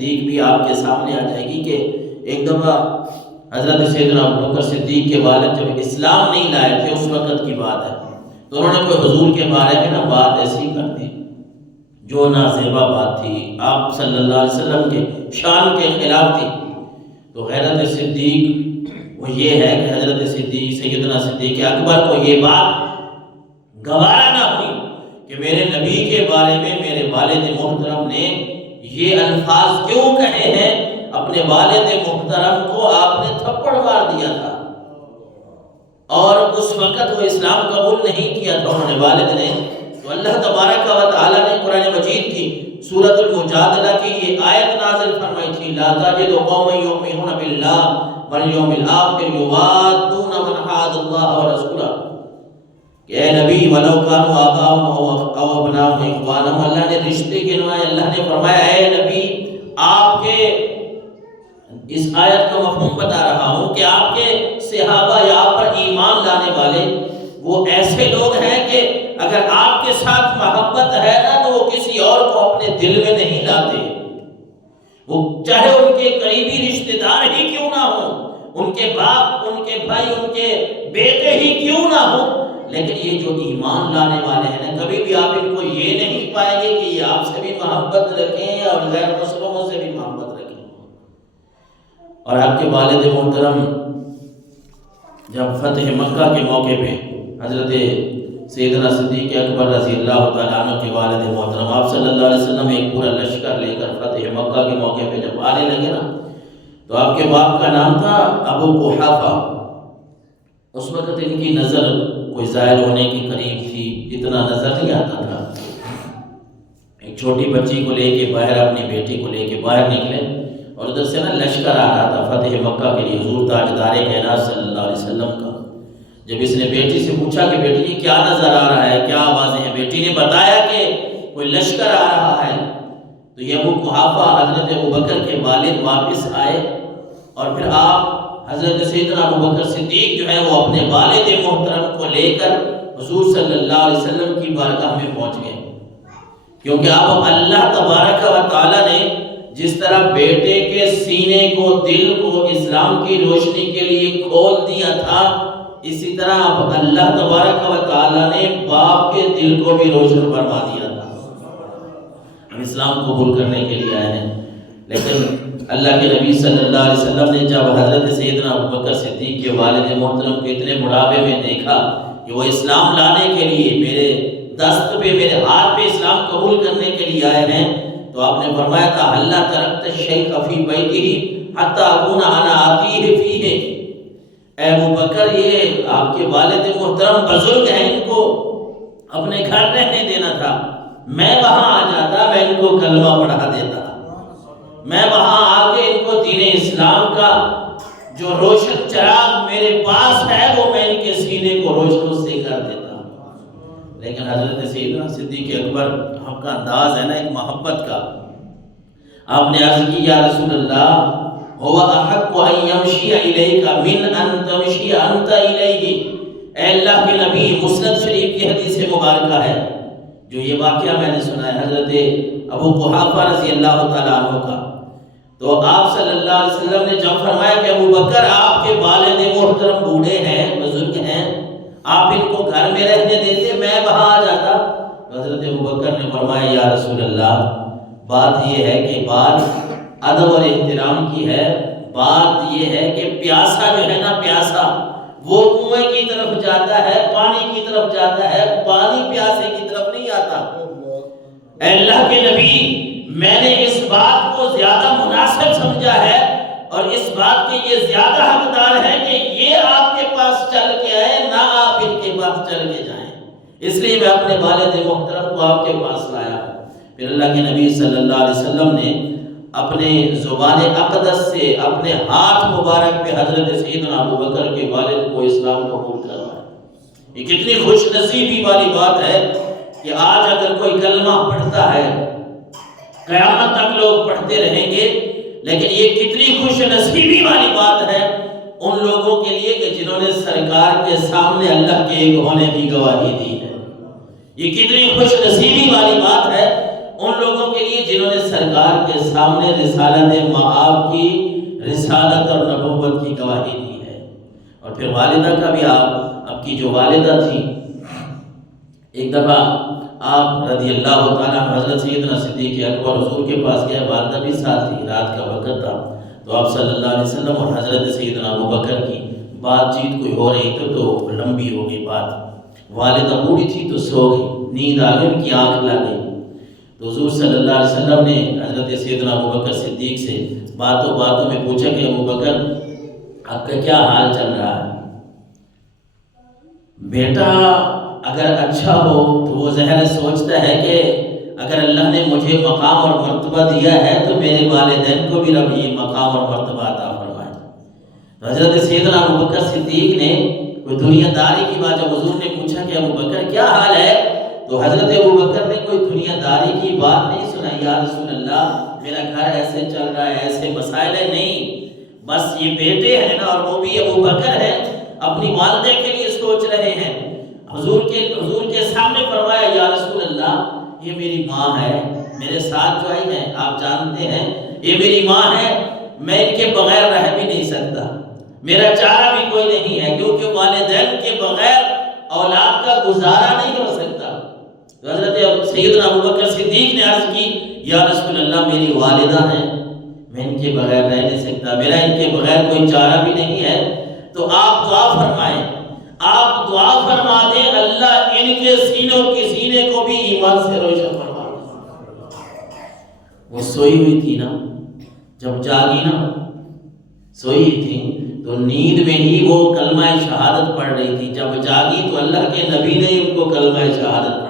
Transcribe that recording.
صدیق بھی آپ کے سامنے آ جائے گی کہ ایک دفعہ حضرت سیدنا ابوبکر صدیق کے والد جب اسلام نہیں لائے تھے، اس وقت کی بات ہے، تو انہوں نے کوئی حضور کے بارے میں نا بات ایسی کر دی جو نازیبا بات تھی، آپ صلی اللہ علیہ وسلم کے شان کے خلاف تھی۔ تو غیرت صدیق وہ یہ ہے کہ حضرت صدیق سیدنا صدیق اکبر کو یہ بات گوارا نہ ہوئی کہ میرے نبی کے بارے میں میرے والد محترم نے یہ الفاظ کیوں کہے ہیں۔ اپنے والد محترم کو آپ نے تھپڑ مار دیا تھا اور اس وقت وہ اسلام قبول نہیں کیا تھا انہوں نے، والد نے۔ تو اللہ تبارک و تعالیٰ نے قرآن مجید کی سورۃ المجادلہ کی یہ آیت نازل فرمائی تھی، لا تجد قوما یؤمنون باللہ والیوم الآخر یوادون من حاد اللہ ورسولہ، کہ اے نبی ولو کانوا آباءهم او ابناءهم اخوانهم، اللہ نے رشتے گنوائے۔ اللہ نے فرمایا اے نبی آپ کے اس آیت کا مفہوم بتا رہا ہوں کہ آپ کے صحابہ یا آپ پر ایمان لانے والے وہ ایسے لوگ ہیں کہ اگر آپ کے ساتھ محبت ہے نا تو وہ کسی اور کو اپنے دل میں نہیں لاتے، وہ چاہے ان کے قریبی رشتہ دار ہی کیوں نہ ہوں، ان کے باپ، ان کے بھائی، ان کے بیٹے ہی کیوں نہ ہوں، لیکن یہ جو ایمان لانے والے ہیں نا، کبھی بھی آپ ان کو یہ نہیں پائیں گے کہ یہ آپ سے بھی محبت رکھیں اور غیر مسلموں سے بھی محبت رکھیں۔ اور آپ کے والد محترم جب فتح مکہ کے موقع پہ حضرت سیدنا صدیق اکبر رضی اللہ تعالیٰ عنہ کے والد محترم آپ صلی اللہ علیہ وسلم ایک پورا لشکر لے کر فتح مکہ کے موقع پہ جب آنے لگے نا، تو آپ کے باپ کا نام تھا ابو قحافہ۔ اس وقت ان کی نظر کوئی زائل ہونے کی قریب تھی، اتنا نظر نہیں آتا تھا۔ ایک چھوٹی بچی کو لے کے باہر، اپنی بیٹی کو لے کے باہر نکلے اور ادھر سے نا لشکر آ رہا تھا فتح مکہ کے لیے حضور تاجدار کائنات صلی اللہ علیہ وسلم کا۔ جب اس نے بیٹی سے پوچھا کہ بیٹی یہ کیا نظر آ رہا ہے، کیا آوازیں ہیں، بیٹی نے بتایا کہ کوئی لشکر آ رہا ہے۔ تو یہ ابو قحافہ حضرت ابوبکر کے والد واپس آئے اور پھر آپ حضرت سیدنا ابوبکر صدیق جو ہے وہ اپنے والد محترم کو لے کر حضور صلی اللہ علیہ وسلم کی بارگاہ میں پہنچ گئے، کیونکہ اب اللہ تبارک و تعالیٰ نے جس طرح بیٹے کے سینے کو، دل کو اسلام کی روشنی کے لیے کھول دیا تھا، اسی طرح اب اللہ تبارک و تعالیٰ نے باپ کے دل کو بھی روشن فرما دیا تھا۔ ہم اسلام قبول کرنے کے لیے آئے ہیں، لیکن اللہ کے نبی صلی اللہ علیہ وسلم نے جب حضرت سیدنا ابوبکر صدیق کے والد محترم کو اتنے بڑھاپے میں دیکھا کہ وہ اسلام لانے کے لیے میرے دست پہ، میرے ہاتھ پہ اسلام قبول کرنے کے لیے آئے ہیں، تو آپ نے فرمایا تھا اللہ ترکت الشیخ فی بیتہ حتی اکون انا آتیہ فیہ، اے ابوبکر یہ آپ کے والد محترم بزرگ ہیں، ان کو اپنے گھر رہنے دینا تھا، میں وہاں آ جاتا، میں ان کو کلمہ پڑھا دیتا، میں وہاں آ کے ان کو دین اسلام کا جو روشن چراغ میرے پاس ہے وہ میں ان کے سینے کو روشن سے کر دیتا۔ لیکن حضرت سیدنا صدیق اکبر، آپ کا انداز ہے نا ایک محبت کا، آپ نے عرض کی یا رسول اللہ هو احق ان یمشی الیک من ان تمشی انت الیہ، اے اللہ کے نبی، مسند شریف کی حدیث مبارکہ ہے جو یہ واقعہ میں نے سنا ہے حضرت ابو قحافہ رضی اللہ تعالیٰ عنہ کا۔ تو آپ صلی اللہ علیہ وسلم نے جب فرمایا کہ ابوبکر آپ کے والد محترم بوڑھے ہیں، بزرگ ہیں، آپ ان کو گھر میں رہنے دیتے، میں وہاں آ جاتا، تو حضرت ابوبکر نے فرمایا یا رسول اللہ بات یہ ہے کہ بات ادب اور احترام کی ہے، بات یہ ہے کہ پیاسا جو ہے نا، پیاسا وہ کنویں کی طرف جاتا ہے، پانی کی طرف جاتا ہے، پانی پیاسے کی طرف نہیں آتا۔ اے اللہ کے نبی، میں نے اس بات کو زیادہ مناسب سمجھا ہے اور اس بات کے یہ زیادہ حقدار ہے کہ یہ آپ کے پاس چل کے آئے، نہ آپ ان کے پاس چل کے جائیں، اس لیے میں اپنے والد محترم کو آپ کے پاس لایا۔ پھر اللہ کے نبی صلی اللہ علیہ وسلم نے اپنے زبان اقدس سے اپنے ہاتھ مبارک پہ حضرت سیدنا ابوبکر کے والد کو اسلام قبول کروایا۔ یہ کتنی خوش نصیبی والی بات ہے کہ آج اگر کوئی کلمہ پڑھتا ہے، قیامت تک لوگ پڑھتے رہیں گے، لیکن یہ کتنی خوش نصیبی والی بات ہے ان لوگوں کے لیے کہ جنہوں نے سرکار کے سامنے اللہ کے ایک ہونے کی گواہی دی ہے۔ یہ کتنی خوش نصیبی والی بات ہے ان لوگوں کے لیے جنہوں نے سرکار کے سامنے رسالت مآب کی، رسالت اور نبوت کی گواہی دی ہے۔ اور پھر والدہ کا بھی آپ کی جو والدہ تھی، ایک دفعہ آپ رضی اللہ تعالیٰ عنہ حضرت سیدنا صدیق اکبر حضور کے پاس گئے، والدہ بھی ساتھ تھی، رات کا وقت تھا، تو آپ صلی اللہ علیہ وسلم اور حضرت سیدنا ابوبکر کی بات چیت کوئی ہو رہی تو لمبی ہو گئی بات، والدہ بوڑھی تھی تو سو گئی، نیند آ گئی، ان کی آنکھ لگ گئی، تو حضور صلی اللہ علیہ وسلم نے حضرت سیدنا ابوبکر صدیق سے باتوں میں پوچھا کہ ابوبکر آپ کا کیا حال چل رہا ہے؟ بیٹا اگر اچھا ہو تو وہ ظاہر سوچتا ہے کہ اگر اللہ نے مجھے مقام اور مرتبہ دیا ہے تو میرے والدین کو بھی رب یہ مقام اور مرتبہ عطا فرمائے۔ تو حضرت سیدنا ابوبکر صدیق نے کوئی دنیا داری کی بات، جب حضور نے پوچھا کہ ابوبکر کیا حال ہے، تو حضرت ابوبکر نے کوئی دنیا داری کی بات نہیں سنائی، یا رسول اللہ میرا گھر ایسے چل رہا ہے، ایسے مسائل ہے، نہیں، بس یہ بیٹے ہیں نا، اور وہ بھی ابوبکر ہے، اپنی والدہ کے لیے سوچ رہے ہیں۔ حضور کے سامنے فرمایا، یا رسول اللہ یہ میری ماں ہے، میرے ساتھ جو آئی ہے آپ جانتے ہیں، یہ میری ماں ہے، میں ان کے بغیر رہ بھی نہیں سکتا، میرا چارہ بھی کوئی نہیں ہے، کیونکہ والدین کے بغیر اولاد کا گزارا نہیں ہو سکتا۔ حضرت سیدنا ابوبکر صدیق نے عرض کی، یا رسول اللہ میری والدہ ہیں، میں ان کے بغیر رہ نہیں سکتا، میرا ان کے بغیر کوئی چارہ بھی نہیں ہے، تو آپ دعا فرمائیں، آپ دعا فرما دیں اللہ ان کے سینوں کی سینے کو بھی ایمان سے روشن فرما دے۔ وہ سوئی ہوئی تھی نا، جب جاگی نا، سوئی تھی تو نیند میں ہی وہ کلمہ شہادت پڑھ رہی تھی، جب جاگی تو اللہ کے نبی نے ان کو کلمہ شہادت پڑھ